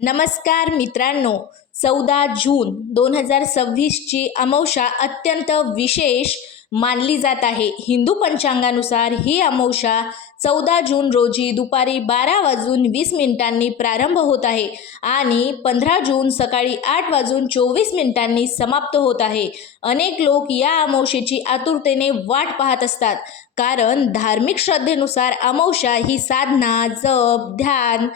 नमस्कार मित्रांनो, 14 जून 2026ची अमावस्या अत्यंत विशेष मानली जात आहे. हिंदू पंचांगानुसार ही अमावस्या 14 जून रोजी दुपारी 12:20 प्रारंभ होत आहे आणि 15 जून सकाळी 8:24 समाप्त होत आहे. अनेक लोक या अमावस्येची आतुरतेने वाट पाहत असतात, कारण धार्मिक श्रद्धेनुसार अमावस्या ही साधना, जप, ध्यान,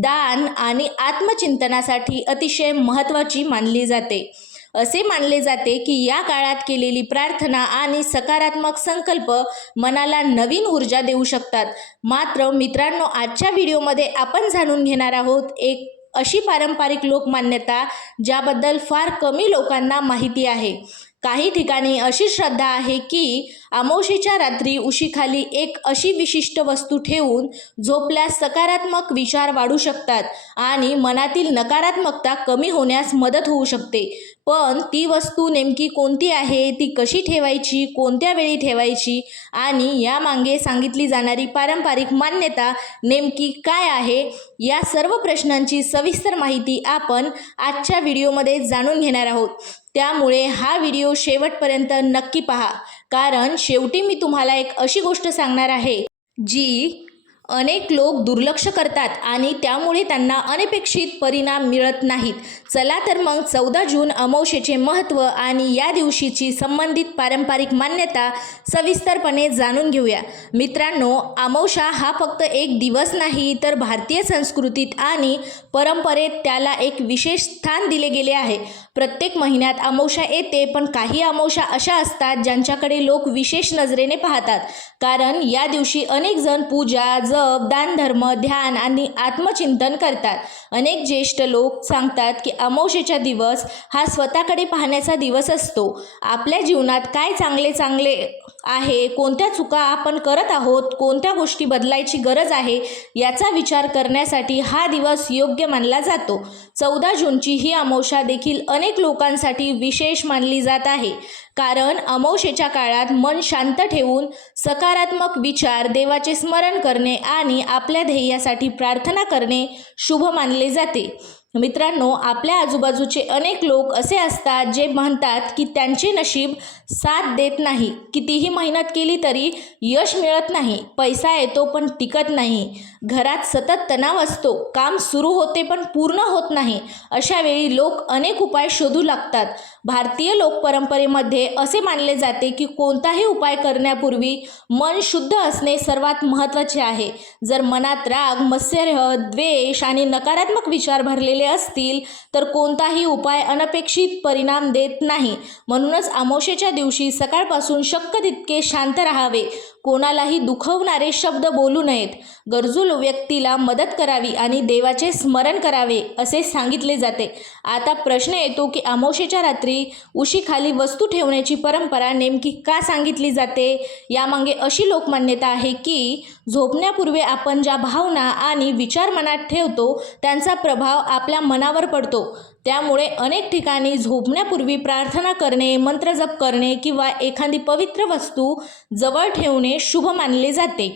दान आणि आत्मचिंतनासाठी अतिशय महत्त्वाची मानली जाते. असे मानले जाते की या काळात केलेली प्रार्थना आणि सकारात्मक संकल्प मनाला नवीन ऊर्जा देऊ शकतात. मात्र मित्रांनो, आजच्या व्हिडिओमध्ये आपण जाणून घेणार आहोत एक अशी पारंपरिक लोकमान्यता ज्याबद्दल फार कमी लोकांना माहिती आहे. काही ठिकाणी अशी श्रद्धा आहे की अमावस्येच्या रात्री उशीखाली एक अशी विशिष्ट वस्तू ठेवून झोपल्यास सकारात्मक विचार वाढू शकतात आणि मनातील नकारात्मकता कमी होण्यास मदत होऊ शकते. पण ती वस्तू नेमकी कोणती आहे, ती कशी ठेवायची, कोणत्या वेळी ठेवायची आणि यामागे सांगितली जाणारी पारंपरिक मान्यता नेमकी काय आहे, या सर्व प्रश्नांची सविस्तर माहिती आपण आजच्या व्हिडिओमध्ये जाणून घेणार आहोत. त्यामुळे हा व्हिडिओ शेवटपर्यंत नक्की पहा, कारण शेवटी मी तुम्हाला एक अशी गोष्ट सांगणार आहे जी अनेक लोक दुर्लक्ष करतात आणि त्यामुळे त्यांना अनपेक्षित परिणाम मिळत नाहीत. चला तर मग 14 जून अमावस्येचे महत्त्व आणि या दिवशीची संबंधित पारंपरिक मान्यता सविस्तरपणे जाणून घेऊया. मित्रांनो, अमावस्या हा फक्त एक दिवस नाही, तर भारतीय संस्कृतीत आणि परंपरेत त्याला एक विशेष स्थान दिले गेले आहे. प्रत्येक महिन्यात अमावस्या येते, पण काही अमावस्या अशा असतात ज्यांच्याकडे लोक विशेष नजरेने पाहतात, कारण या दिवशी अनेक जण पूजा, जप, दानधर्म, ध्यान आणि आत्मचिंतन करतात. अनेक ज्येष्ठ लोक सांगतात की अमावस्येचा दिवस हा स्वतःकडे पाहण्याचा दिवस असतो. आपल्या जीवनात काय चांगले आहे, कोणत्या चुका आपण करत आहोत, कोणत्या गोष्टी बदलायची गरज आहे, याचा विचार करण्यासाठी हा दिवस योग्य मानला जातो. 14 जूनची ही अमावस्या देखील अनेक लोकांसाठी विशेष मानली जात आहे, कारण अमावस्येच्या काळात मन शांत ठेवून सकारात्मक विचार, देवाचे स्मरण करणे आणि आपल्या ध्येयासाठी प्रार्थना करणे शुभ मानले जाते. मित्रांनो, आपल्या आजूबाजूचे अनेक लोक असे असतात जे म्हणतात की त्यांचे नशीब साथ देत नाही, कितीही मेहनत केली तरी यश मिळत नाही, पैसा येतो पण टिकत नाही, घरात सतत तणाव असतो, काम सुरू होते पण पूर्ण होत नाही. अशा वेळी लोक अनेक उपाय शोधू लागतात. भारतीय लोक परंपरेमध्ये असे मानले जाते की कोणताही उपाय करण्यापूर्वी मन शुद्ध असणे सर्वात महत्त्वाचे आहे. जर मनात राग, मत्सर्य, द्वेष आणि नकारात्मक विचार भरलेले असतील तर कोणताही उपाय अनपेक्षित परिणाम देत नाही. म्हणूनच अमावस्येच्या दिवशी सकाळपासून शक्य तितके शांत राहावे, कोणालाही दुखवणारे शब्द बोलू नयेत, गरजू व्यक्तीला मदत करावी आणि देवाचे स्मरण करावे असे सांगितले जाते. आता प्रश्न येतो की अमावस्येच्या रात्री उशीखाली वस्तू ठेवण्याची परंपरा नेमकी का सांगितली जाते. यामागे अशी लोकमान्यता आहे की झोपण्यापूर्वी आपण ज्या भावना आणि विचार मनात ठेवतो त्यांचा प्रभाव आपल्या मनावर पडतो. त्यामुळे अनेक ठिकाणी झोपण्यापूर्वी प्रार्थना करणे, मंत्रजप करणे किंवा एखादी पवित्र वस्तू जवळ ठेवणे शुभ मानले जाते.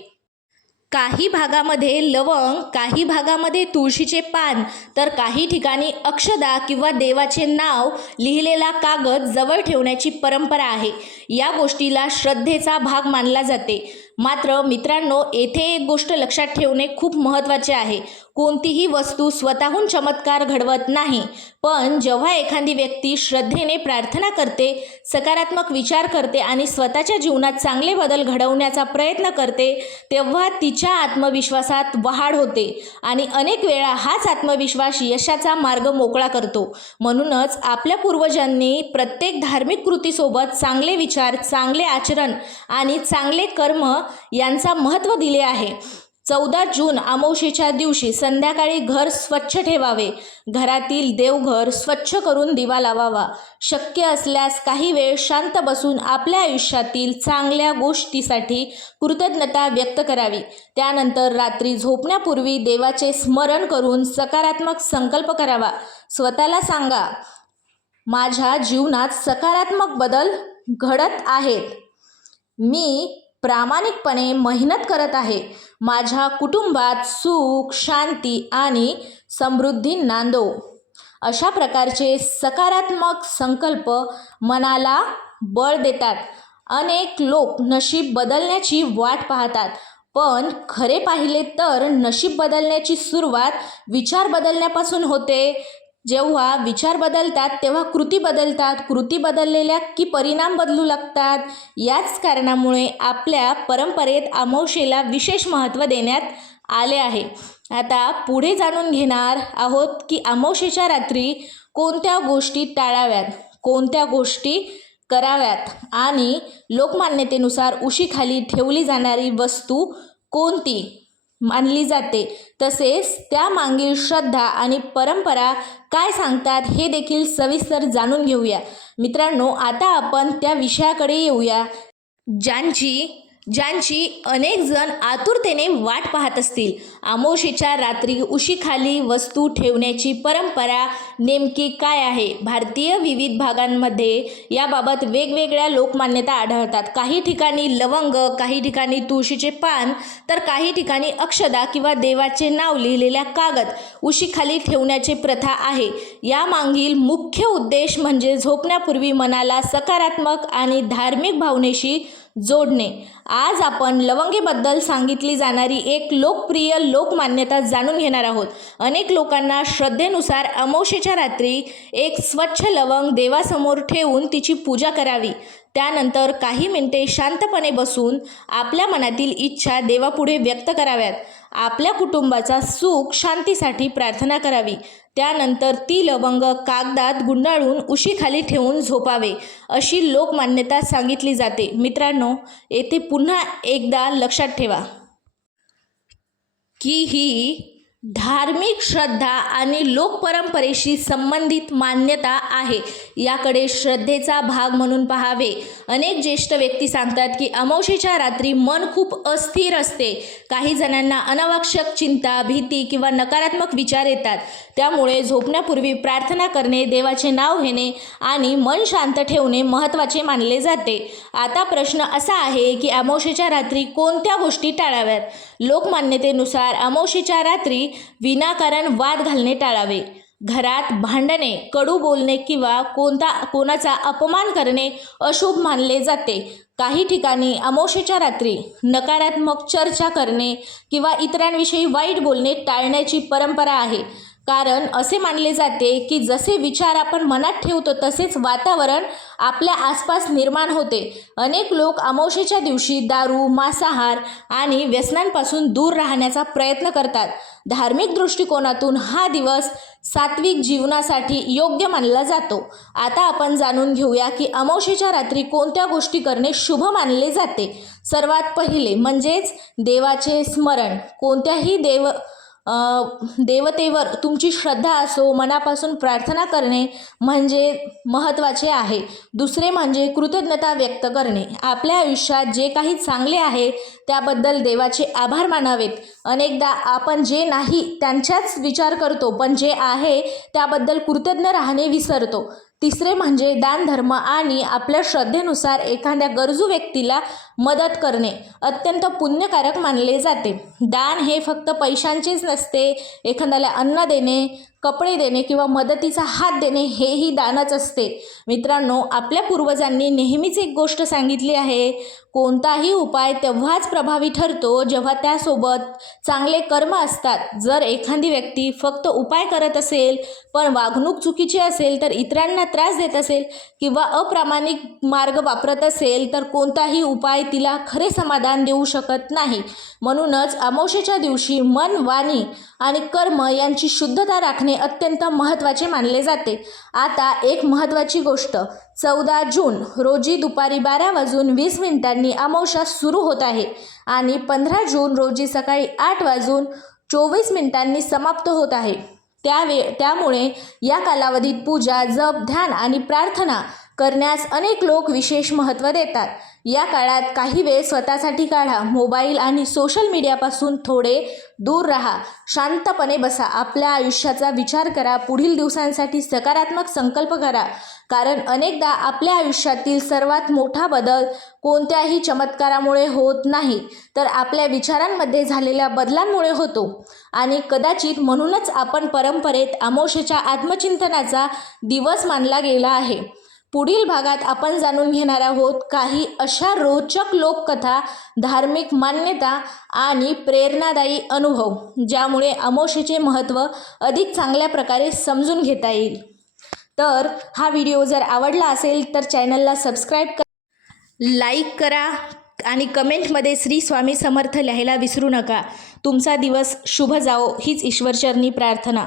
काही भागामध्ये लवंग, काही भागामध्ये तुळशीचे पान, तर काही ठिकाणी अक्षदा किंवा देवाचे नाव लिहिलेला कागद जवळ ठेवण्याची परंपरा आहे. या गोष्टीला श्रद्धेचा भाग मानला जाते. मात्र मित्रांनो, येथे एक गोष्ट लक्षात ठेवणे खूप महत्त्वाचे आहे. कोणतीही वस्तू स्वतःहून चमत्कार घडवत नाही, पण जेव्हा एखादी व्यक्ती श्रद्धेने प्रार्थना करते, सकारात्मक विचार करते आणि स्वतःच्या जीवनात चांगले बदल घडवण्याचा प्रयत्न करते, तेव्हा तिच्या आत्मविश्वासात वाढ होते आणि अनेक वेळा हाच आत्मविश्वास यशाचा मार्ग मोकळा करतो. म्हणूनच आपल्या पूर्वजांनी प्रत्येक धार्मिक कृतीसोबत चांगले विचार, चांगले आचरण आणि चांगले कर्म यांचा महत्त्व दिले आहे. 14 जून अमावस्येच्या दिवशी संध्याकाळी घर स्वच्छ ठेवावे, घरातील देवघर स्वच्छ करून दिवा लावावा. शक्य असल्यास काही वेळ शांत बसून आपल्या आयुष्यातील चांगल्या गोष्टीसाठी कृतज्ञता व्यक्त करावी. त्यानंतर रात्री झोपण्यापूर्वी देवाचे स्मरण करून सकारात्मक संकल्प करावा. स्वतःला सांगा, माझ्या जीवनात सकारात्मक बदल घडत आहेत, मी प्रामाणिकपणे मेहनत करत आहे. माझ्या कुटुंबात सुख, शांती आणि समृद्धी नांदो. अशा प्रकारचे सकारात्मक संकल्प मनाला बळ देतात. अनेक लोक नशीब बदलण्याची वाट पाहतात, पण खरे पाहिले तर नशीब बदलण्याची सुरुवात विचार बदलण्यापासून होते. जेव्हा विचार बदलतात तेव्हा कृती बदलतात, कृती बदललेल्या की परिणाम बदलू लागतात. याच कारणामुळे आपल्या परंपरेत अमावास्येला विशेष महत्त्व देण्यात आले आहे. आता पुढे जाणून घेणार आहोत की अमावास्येच्या रात्री कोणत्या गोष्टी टाळाव्यात, कोणत्या गोष्टी कराव्यात आणि लोकमान्यतेनुसार उशीखाली ठेवली जाणारी वस्तू कोणती मानली जाते, तसेच त्यामागील श्रद्धा आणि परंपरा काय सांगतात हे देखील सविस्तर जाणून घेऊया. मित्रांनो, आता आपण त्या विषयाकडे येऊया ज्यांची अनेक जण आतुरतेने वाट पाहत असतील. अमावास्येच्या रात्री उशीखाली वस्तू ठेवण्याची परंपरा नेमकी काय आहे? भारतीय विविध भागांमध्ये याबाबत वेगवेगळ्या लोकमान्यता आढळतात. काही ठिकाणी लवंग, काही ठिकाणी तुळशीचे पान, तर काही ठिकाणी अक्षदा किंवा देवाचे नाव लिहिलेला कागद उशीखाली ठेवण्याची प्रथा आहे. यामागील मुख्य उद्देश म्हणजे झोपण्यापूर्वी मनाला सकारात्मक आणि धार्मिक भावनेशी जोडणे. आज आपण लवंगेबद्दल सांगितली जाणारी एक लोकप्रिय लोकमान्यता जाणून घेणार आहोत. अनेक लोकांना श्रद्धेनुसार अमावास्येच्या रात्री एक स्वच्छ लवंग देवासमोर ठेवून तिची पूजा करावी. त्यानंतर काही मिनिटे शांतपणे बसून आपल्या मनातील इच्छा देवापुढे व्यक्त कराव्यात. आपल्या कुटुंबाचा सुख शांतीसाठी प्रार्थना करावी. त्यानंतर ती लवंग कागदात गुंडाळून उशीखाली ठेवून झोपावे, अशी लोकमान्यता सांगितली जाते. मित्रांनो, येथे पुन्हा एकदा लक्षात ठेवा की ही धार्मिक श्रद्धा आणि लोकपरंपरेशी संबंधित मान्यता आहे. याकडे श्रद्धेचा भाग म्हणून पाहावे. अनेक ज्येष्ठ व्यक्ती सांगतात की अमावास्येच्या रात्री मन खूप अस्थिर असते. काही जणांना अनावश्यक चिंता, भीती किंवा नकारात्मक विचार येतात. त्यामुळे झोपण्यापूर्वी प्रार्थना करणे, देवाचे नाव घेणे आणि मन शांत ठेवणे महत्त्वाचे मानले जाते. आता प्रश्न असा आहे की अमावास्येच्या रात्री कोणत्या गोष्टी टाळाव्यात? लोकमान्यतेनुसार अमावास्येच्या रात्री विनाकारण वाद घालणे टाळावे. घरात भांडणे, कडू बोलणे किंवा कोणाचा अपमान करणे अशुभ मानले जाते. काही ठिकाणी अमावास्येच्या रात्री नकारात्मक चर्चा करणे किंवा इतरांविषयी वाईट बोलणे टाळण्याची परंपरा आहे. कारण असे मानले जाते की जसे विचार आपण मनात ठेवतो तसेच वातावरण आपल्या आसपास निर्माण होते. अनेक लोक अमावास्येच्या दिवशी दारू, मांसाहार आणि व्यसनांपासून दूर राहण्याचा प्रयत्न करतात. धार्मिक दृष्टिकोनातून हा दिवस सात्विक जीवनासाठी योग्य मानला जातो. आता आपण जाणून घेऊया की अमावास्येच्या रात्री कोणत्या गोष्टी करणे शुभ मानले जाते. सर्वात पहिले म्हणजेच देवाचे स्मरण. कोणत्याही देवतेवर तुमची श्रद्धा असो, मनापासून प्रार्थना करणे म्हणजे महत्त्वाचे आहे. दुसरे म्हणजे कृतज्ञता व्यक्त करणे. आपल्या आयुष्यात जे काही चांगले आहे त्याबद्दल देवाचे आभार मानावेत. अनेकदा आपण जे नाही त्यांचाच विचार करतो, पण जे आहे त्याबद्दल कृतज्ञ राहणे विसरतो. तिसरे म्हणजे दानधर्म आणि आपल्या श्रद्धेनुसार एखाद्या गरजू व्यक्तीला मदत करणे अत्यंत पुण्यकारक मानले जाते. दान हे फक्त पैशांचेच नसते. एखाद्याला अन्न देणे, कपडे देणे किंवा मदतीचा हात देणे हेही दानच असते. मित्रांनो, आपल्या पूर्वजांनी नेहमीच एक गोष्ट सांगितली आहे, कोणताही उपाय तेव्हाच प्रभावी ठरतो जेव्हा त्यासोबत चांगले कर्म असतात. जर एखादी व्यक्ती फक्त उपाय करत असेल पण वागणूक चुकीची असेल, तर इतरांना त्रास देत असेल किंवा अप्रामाणिक मार्ग वापरत असेल तर कोणताही उपाय तिला खरे समाधान देऊ शकत नाही. म्हणूनच अमावास्येच्या दिवशी मन, वाणी आणि कर्म यांची शुद्धता राखणे अत्यंत महत्त्वाचे मानले जाते. आता एक महत्त्वाची गोष्ट, 14 जून रोजी दुपारी 12:20 अमावस्या सुरू होत आहे आणि 15 जून रोजी सकाळी 8:24 समाप्त होत आहे. त्यामुळे या कालावधीत पूजा, जप, ध्यान आणि प्रार्थना करण्यास अनेक लोक विशेष महत्त्व देतात. या काळात काही वेळ स्वतःसाठी काढा. मोबाईल आणि सोशल मीडियापासून थोडे दूर राहा. शांतपणे बसा. आपल्या आयुष्याचा विचार करा. पुढील दिवसांसाठी सकारात्मक संकल्प करा. कारण अनेकदा आपल्या आयुष्यातील सर्वात मोठा बदल कोणत्याही चमत्कारामुळे होत नाही, तर आपल्या विचारांमध्ये झालेल्या बदलांमुळे होतो. आणि कदाचित म्हणूनच आपण परंपरेत अमावस्येच्या आत्मचिंतनाचा दिवस मानला गेला आहे. पुढील भागात आपण जाणून घेणार आहोत काही अशा रोचक लोककथा, धार्मिक मान्यता आणि प्रेरणादायी अनुभव ज्यामुळे अमावस्येचे महत्त्व अधिक चांगल्या प्रकारे समजून घेता येईल. तर हा व्हिडिओ जर आवडला असेल तर चॅनलला सबस्क्राईब करा, लाईक करा आणि कमेंटमध्ये श्री स्वामी समर्थ लिहायला विसरू नका. तुमचा दिवस शुभ जावो हीच ईश्वरचरणी प्रार्थना.